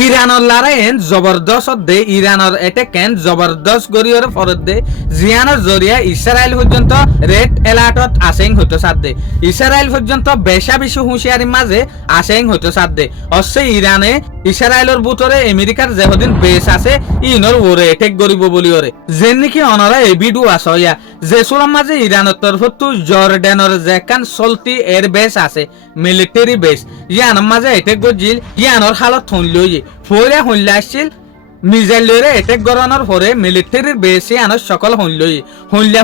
ইরানৰ লাৰাইন জবৰদস্ত দে ইৰানৰ এটেকেন জবৰদস্ত গৰিয়ৰ ফৰত দে জিয়ানৰ জৰিয়া ইছৰাইল পৰ্যন্ত ৰেড এলাৰ্টত আছেং হইতো সাদ দে ইছৰাইল পৰ্যন্ত বেশা বেশি হুঁশিয়ারির মাঝে আছেং হইতো সাদ দে অচ্ছে ইরানে ইছৰাইলৰ বুটৰে আমেৰিকাৰ যেহদিন বেস আছে ইনৰ ওরে এটেক গরিব বলি ওরে যেন নেকি অনরা এই ভিডিও আসয়া যে সুলাম মাঝে ইরানের তরফতো জর্ডানের যেখান চলতি এর বেস আছে মিলিটারি বেস ইয়ানৰ মাঝে এটেক গজিল ইয়ানৰ হালত থনলই ফলে হল্লা আসছিল মিজাইল লইরে এটেক গরানোর পরে মিলিটারির বেসে আনার সকল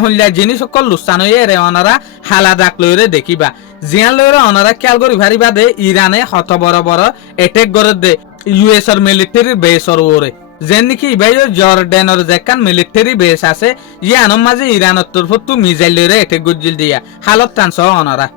হল্লা জিনিস সকল লুস্তান হয়ে রে অনারা হালা দাক লইরে দেখিবা জিয়ান লইরে অনারা খেয়াল করি ভারিবা দে ইরানে হত বড় বড় এটেক গড়ে দে ইউএস এর মিলিটারির বেসর ওরে যেন নাকি ইবাইও জর্ডানের যেখান মিলিটারি বেস আছে ইয়ানোর মাঝে ইরানের তরফতো মিজাইল লইরে এটেক গজিল দিয়া হালত টানছ অনারা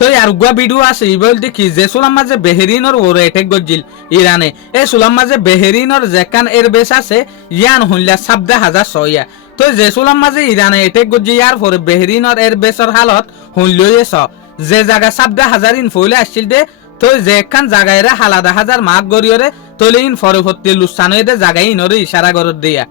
তো আর গুয়া ভিডিও আছে ইবল দেখি যে সুলাম মাঝে বেহেরিনর ওরে এটেক গজিল ইরানে এ সুলাম মাঝে বেহেরিনর যেখান এর বেস আছে ইয়ান হইলা ১৪,০০০ তো যে সুলাম মাঝে ইরানে এটেক গজি ইয়ার পরে বেহেরিনর এর বেসর হালত হইলইছ যে জায়গা ১৪,০০০ ইন ফইলে আসছিল দে তো যেখান জায়গায় হালাদা হাজার মাগ গরিয়রে তলে ইন ফরফত্তি লুসানো দে জায়গায় ইনরে ইশারা গরত দিয়া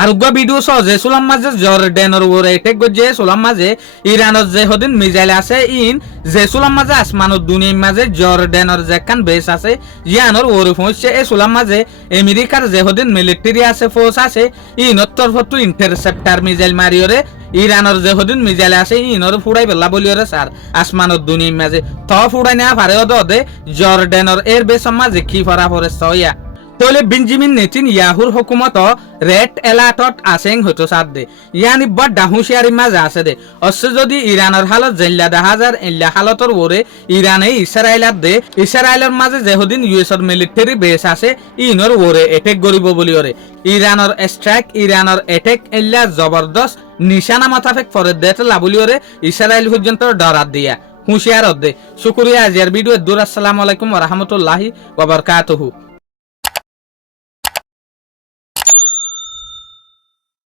আর উগা ভিডিও যে সুলাম মাঝে জর্ডানের ওরে এটেক গজে সুলাম মাঝে ইরানের যে হদিন মিজাইল আছে ইন যে সুলাম মাঝে আসমানের দুনিয়ার মাঝে জর্ডানের যেখান বেস আছে ইয়ানোর ওরে পৌঁছছে এ সুলাম মাঝে আমেরিকার যে হদিন মিলিটারি আছে ফোর্স আছে ইনর তরফতো ইন্টারসেপ্টার মিজাইল মারিওরে ইরানের যে হদিন মিজাইল আছে ইনর ফুড়াই বেলা বলিওরে স্যার আসমানের দুনিয়ার মাঝে ত ফুড়াই না পারে দে জর্ডানের এর বেসর মাঝে কি ফরা পরে সয়া তলে বেঞ্জামিন নেতানিয়াহুর হুকুমত রেড এলার্টত আছেং হইতো সাদ দে ইয়ানি বড় হুঁশিয়ারির মাঝে আছে দে অবশ্য যদি ইরানের হালত জেল্লা ১০০০ এল্লা হালতর ওরে ইরানে ইসরায়েলার দে ইসরায়েলের মাঝে যেহদিন ইউএসর মিলিটারি বেস আছে ইনর ওরে এটেক গরিব বলি ওরে ইরানের স্ট্রাইক ইরানের এটেক এল্লা জবরদস্ত নিশানা মাথাফেক ফরে দেতে লাবলি ওরে ইসরায়েল পর্যন্ত ডরাত দিয়া হুঁশিয়ারত দে শুকরিয়া আজিয়ার ভিডিও দূর আসসালামু আলাইকুম ওয়া রাহমাতুল্লাহি ওয়া বারাকাতুহু।